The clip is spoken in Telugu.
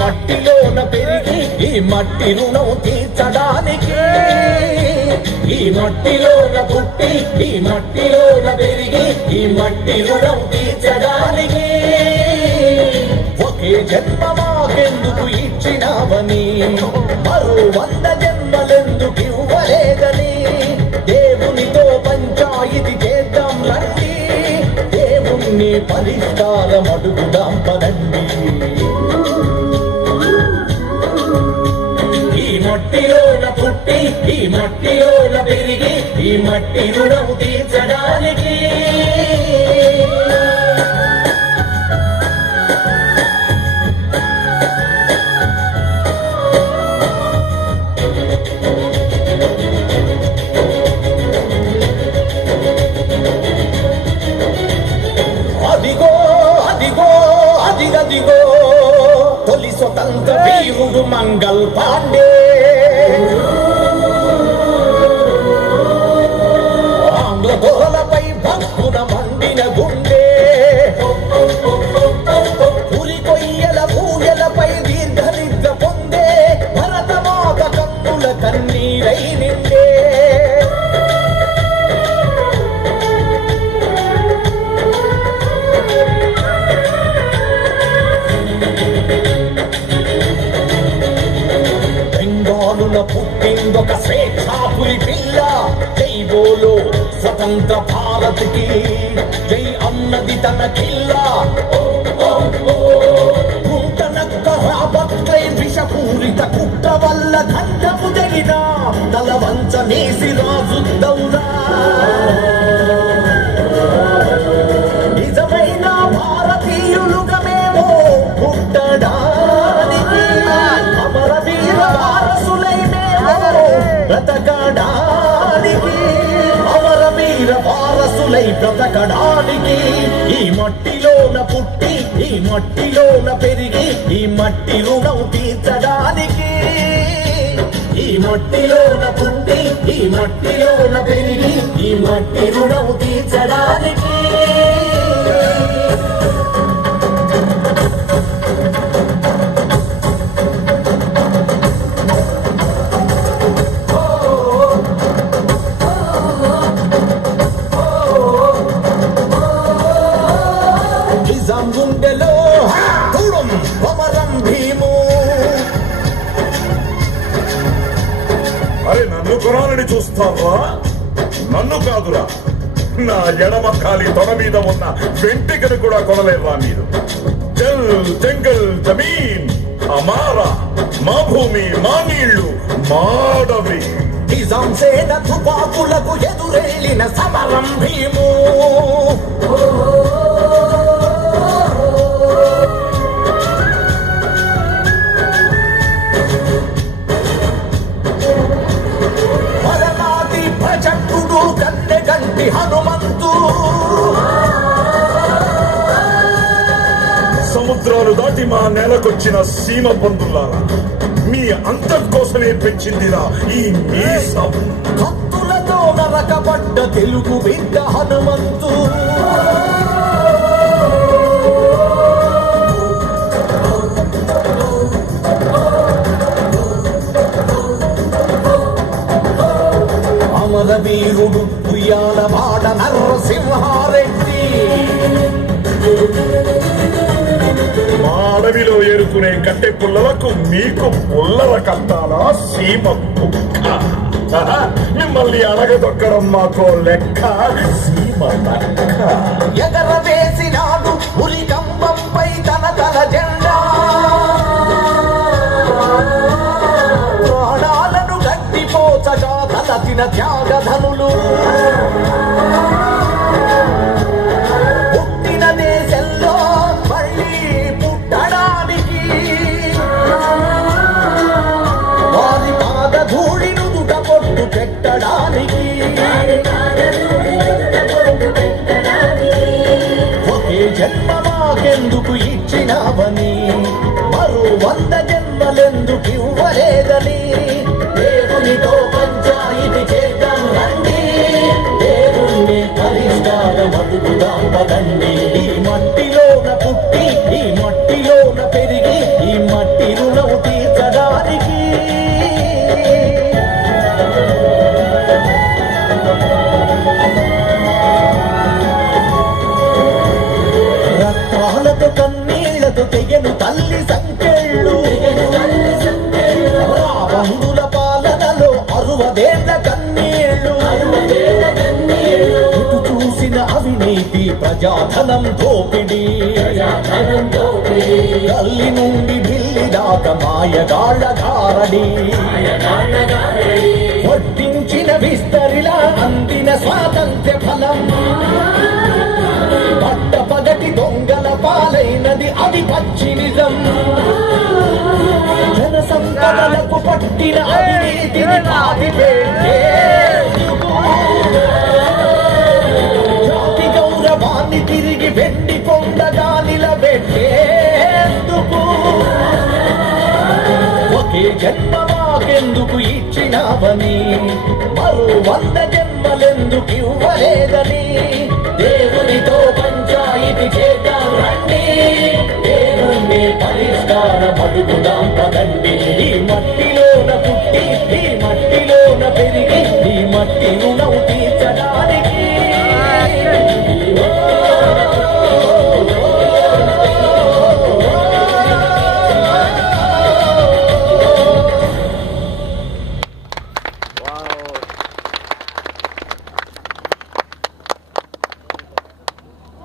మట్టిలోన పెరిగి ఈ మట్టి రుణం తీర్చడానికి ఈ మట్టిలోన పుట్టి ఈ మట్టిలోన పెరిగి ఈ మట్టి రుణం తీర్చడానికి ఒకే జన్మ మాకెందుకు ఇచ్చినావని మరో 100 జన్మలెందుకు ఇవ్వలేదని దేవునితో పంచాయితీ చేద్దాం రండి దేవుణ్ణి పరిష్కారం అడుగుదాం పదండి మట్టిలోన పుట్టి ఈ మట్టిలోన పెరిగి ఈ మట్టి రుణం తీర్చడానికి అదిగో అదిగో అదిగదిగో తొలి స్వతంత్ర వీరుడు మంగల్ పాండే ఆంగ్ల దొరలపై భక్కున మండిన గుండె పురి కొయ్యల పూయలపై దీర్ఘ నిద్ర పొందే భరతమాత కన్నుల కన్నీరై నిండే పుట్టిందొక స్వేచ్ఛాపురి పిల్ల జై బోలో స్వతంత్ర భారత్ కి జై అన్నది తన కిల్ల కుంటనక్క రాబట్లై విషపూరిత కుట్ర వల్ల దండము తెగినా తల వంచ నేసి రాజు దౌరా నిజమైన భారతీయులుగా మేము పుట్టడానికి అమరవీర వారసులై బ్రతకడానికి అమరవీర వారసులై బ్రతకడానికి ఈ మట్టిలోన పుట్టి ఈ మట్టిలోన పెరిగి ఈ మట్టి రుణం తీర్చడానికి ఈ మట్టిలోన పుట్టి ఈ మట్టిలోన పెరిగి ఈ మట్టి రుణం తీర్చడానికి గుండెలో తుడుం కొమరం భీము అరే నన్ను కొనాలని చూస్తావా నన్ను కాదురా నా ఎడమ కాలి తొడ మీద ఉన్న వెంట్రుకను కూడా కొనలేవా మీరు జల్ జంగల్ జమీన్ అమారా మా భూమి మా నీళ్లు మాడవి నిజాం సేన తుపాకులకు ఎదురెళ్ళిన సమరం భీము పరమాతి ప్రచండు కన్నె గంటి హనుమంతు సముద్రాలు దాటి మా నేలకొచ్చిన సీమ బంధులారా మీ అంతం కోసమే పెంచిందిరా ఈ మీసం కత్తులతో నరకబడ్డ తెలుగు బిడ్డ హనుమంతు అమరవీరుడు ఉయ్యాల వాడ నరసింహారెడ్డి అడవిలో ఏరుకునే కట్టె పుల్లలకు మీకు పుల్లల కట్టాలా సీమ కుక్క మిమ్మల్ని అడగదొక్కడం మాకో లెక్క సీమ నక్క ఎగరవేసినాడు పులి కంబంపై తన తల జెండా ప్రాణాలను గట్టిపోచగా తలచిన త్యాగధనులు పుట్టిన దేశంలో మళ్ళీ పుట్టడానికి వారి పాద ధూళిను దుట పొట్టు పెట్టడానికి మట్టిలోన పెరిగి ఈ మట్టి రుణం తీర్చడానికి రక్తాలతో కన్నీళ్లతో తెగను తల్లి సంకెళ్ళు రాబందుల పాలనలో 60 కన్నీళ్లు ఇటు చూసిన అవినీతి ప్రజాధనం దోపిడి తల్లి నుండి ఢిల్లీ దాకా మాయగాళ్ల గారడి వడ్డించిన విస్తరిలా అందిన స్వాతంత్ర్య ఫలం పట్టపగటి దొంగల పాలైనది అది పచ్చి నిజం జన సంపదలకు పట్టిన అవినీతిని కాపిపెట్టే జాతి గౌరవాన్ని తిరిగి వెండి కొండగా నిలబెట్టేందుకు ఒకే జన్మ మాకెందుకు ఇచ్చినావని మరో 100 జన్మలెందుకు ఇవ్వలేదని దేవునితో పంచాయితీ చేద్దాం రండి దేవుణ్ణి పరిష్కారం అడుగుదాం పదండి ఈ మట్టిలోన పుట్టి ఈ మట్టిలోన పెరిగి ఈ మట్టి రుణం